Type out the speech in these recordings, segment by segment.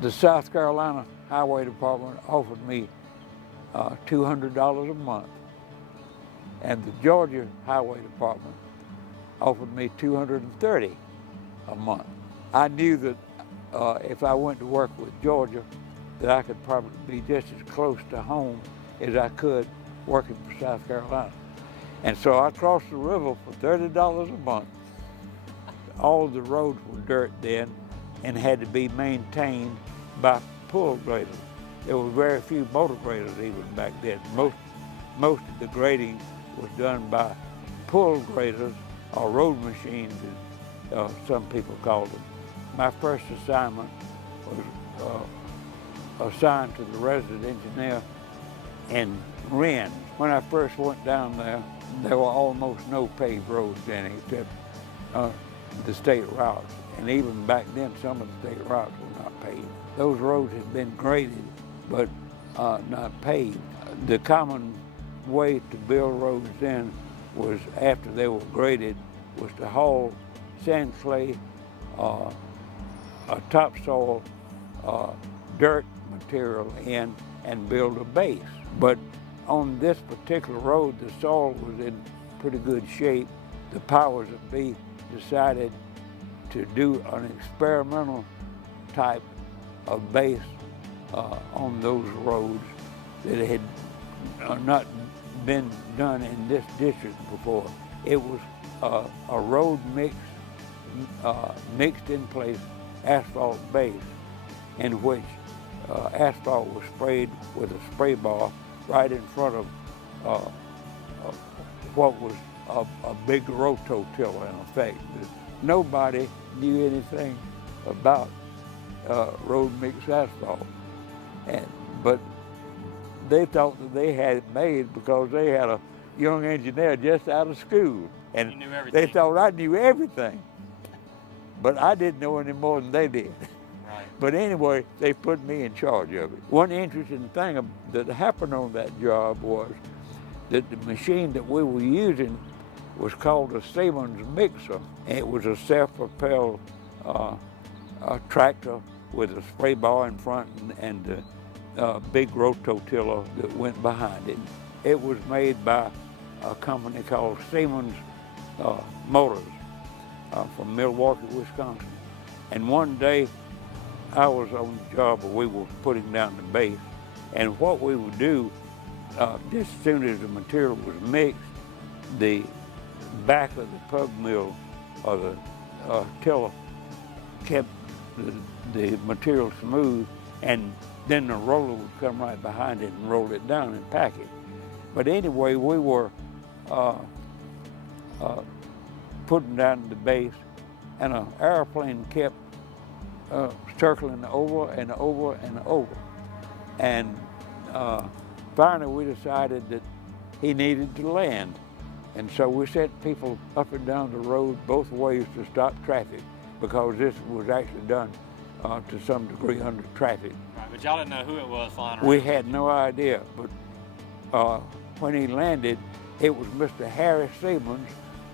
The South Carolina Highway Department offered me $200 a month, and the Georgia Highway Department offered me $230 a month. I knew that if I went to work with Georgia, that I could probably be just as close to home as I could working for South Carolina. And so I crossed the river for $30 a month. All the roads were dirt then and had to be maintained by pull graders. There were very few motor graders even back then. Most of the grading was done by pull graders or road machines, as some people called them. My first assignment was assigned to the resident engineer in Wren. When I first went down there, there were almost no paved roads then except the state routes. And even back then, some of the state routes were not paved. Those roads had been graded, but not paved. The common way to build roads then was, after they were graded, was to haul sand, clay, a topsoil, dirt material in and build a base. But on this particular road, the soil was in pretty good shape. The powers that be decided to do an experimental type of base on those roads that had not been done in this district before. It was a road mixed in place asphalt base, in which asphalt was sprayed with a spray bar right in front of what was a big rototiller in effect. Nobody knew anything about road mixed asphalt, but they thought that they had it made because they had a young engineer just out of school, and they thought I knew everything. But I didn't know any more than they did. Right. But anyway, they put me in charge of it. One interesting thing that happened on that job was that the machine that we were using was called a Siemens mixer. And it was a self-propelled tractor with a spray bar in front and a big rototiller that went behind it. It was made by a company called Siemens Motors from Milwaukee, Wisconsin. And one day I was on the job where we were putting down the base, and what we would do, just as soon as the material was mixed, the back of the pug mill or the tiller kept the material smooth, and then the roller would come right behind it and roll it down and pack it. But anyway, we were putting down the base, and an airplane kept circling over and over and over. And finally we decided that he needed to land. And so we sent people up and down the road both ways to stop traffic, because this was actually done to some degree under traffic. Right, but y'all didn't know who it was flying around? We had no idea, but when he landed, it was Mr. Harry Siemens,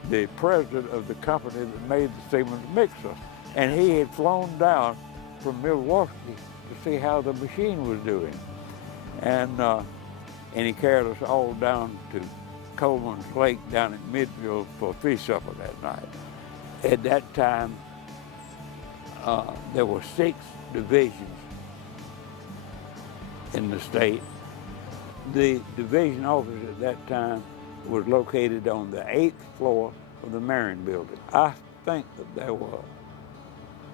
the president of the company that made the Siemens mixer. And he had flown down from Milwaukee to see how the machine was doing. And he carried us all down to Coleman's Lake down in Midville for fish supper that night. At that time, there were 6 divisions in the state. The division office at that time was located on the 8th floor of the Marion building. I think that there were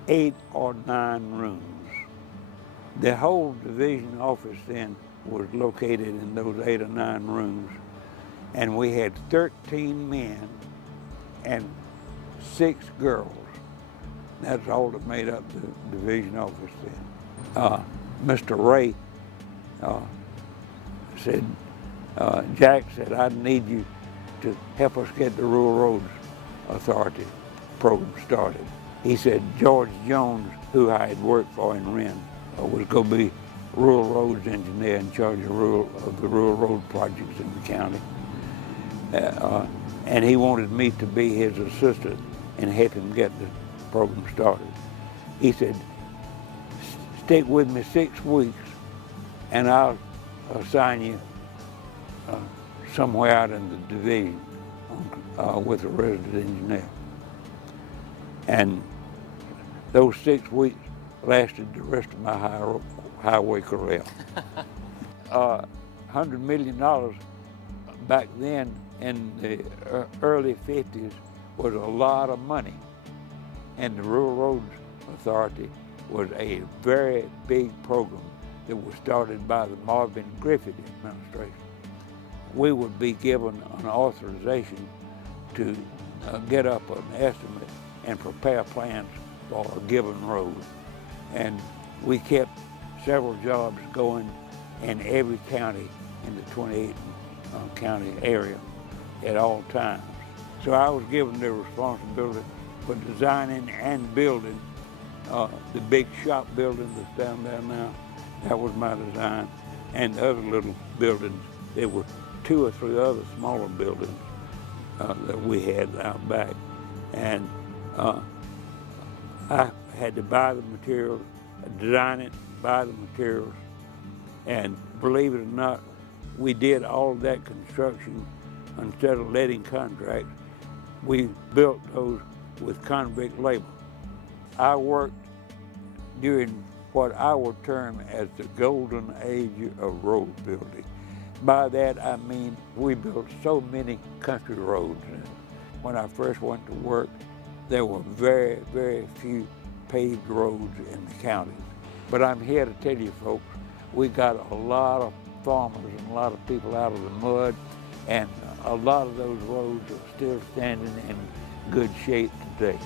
8 or 9 rooms. The whole division office then was located in those 8 or 9 rooms, and we had 13 men and 6 girls. That's all that made up the division office then. Mr. Ray said, Jack said, I need you to help us get the Rural Roads Authority program started. He said George Jones, who I had worked for in Wren, was going to be rural roads engineer in charge of the rural road projects in the county. And he wanted me to be his assistant and help him get the program started. He said, stick with me 6 weeks, and I'll assign you somewhere out in the division with a resident engineer. And those 6 weeks lasted the rest of my highway career. $100 million back then in the early 50s was a lot of money. And the Rural Roads Authority was a very big program that was started by the Marvin Griffith administration. We would be given an authorization to get up an estimate and prepare plans for a given road. And we kept several jobs going in every county in the 28 county area at all times. So I was given the responsibility for designing and building the big shop building that's down there now. That was my design. And the other little buildings, there were 2 or 3 other smaller buildings that we had out back. And I had to buy the materials, design it, buy the materials, and believe it or not, we did all of that construction instead of letting contracts. We built those with convict labor. I worked during what I would term as the golden age of road building. By that I mean we built so many country roads. When I first went to work, there were very, very few paved roads in the counties. But I'm here to tell you folks, we got a lot of farmers and a lot of people out of the mud, and a lot of those roads are still standing in good shape today.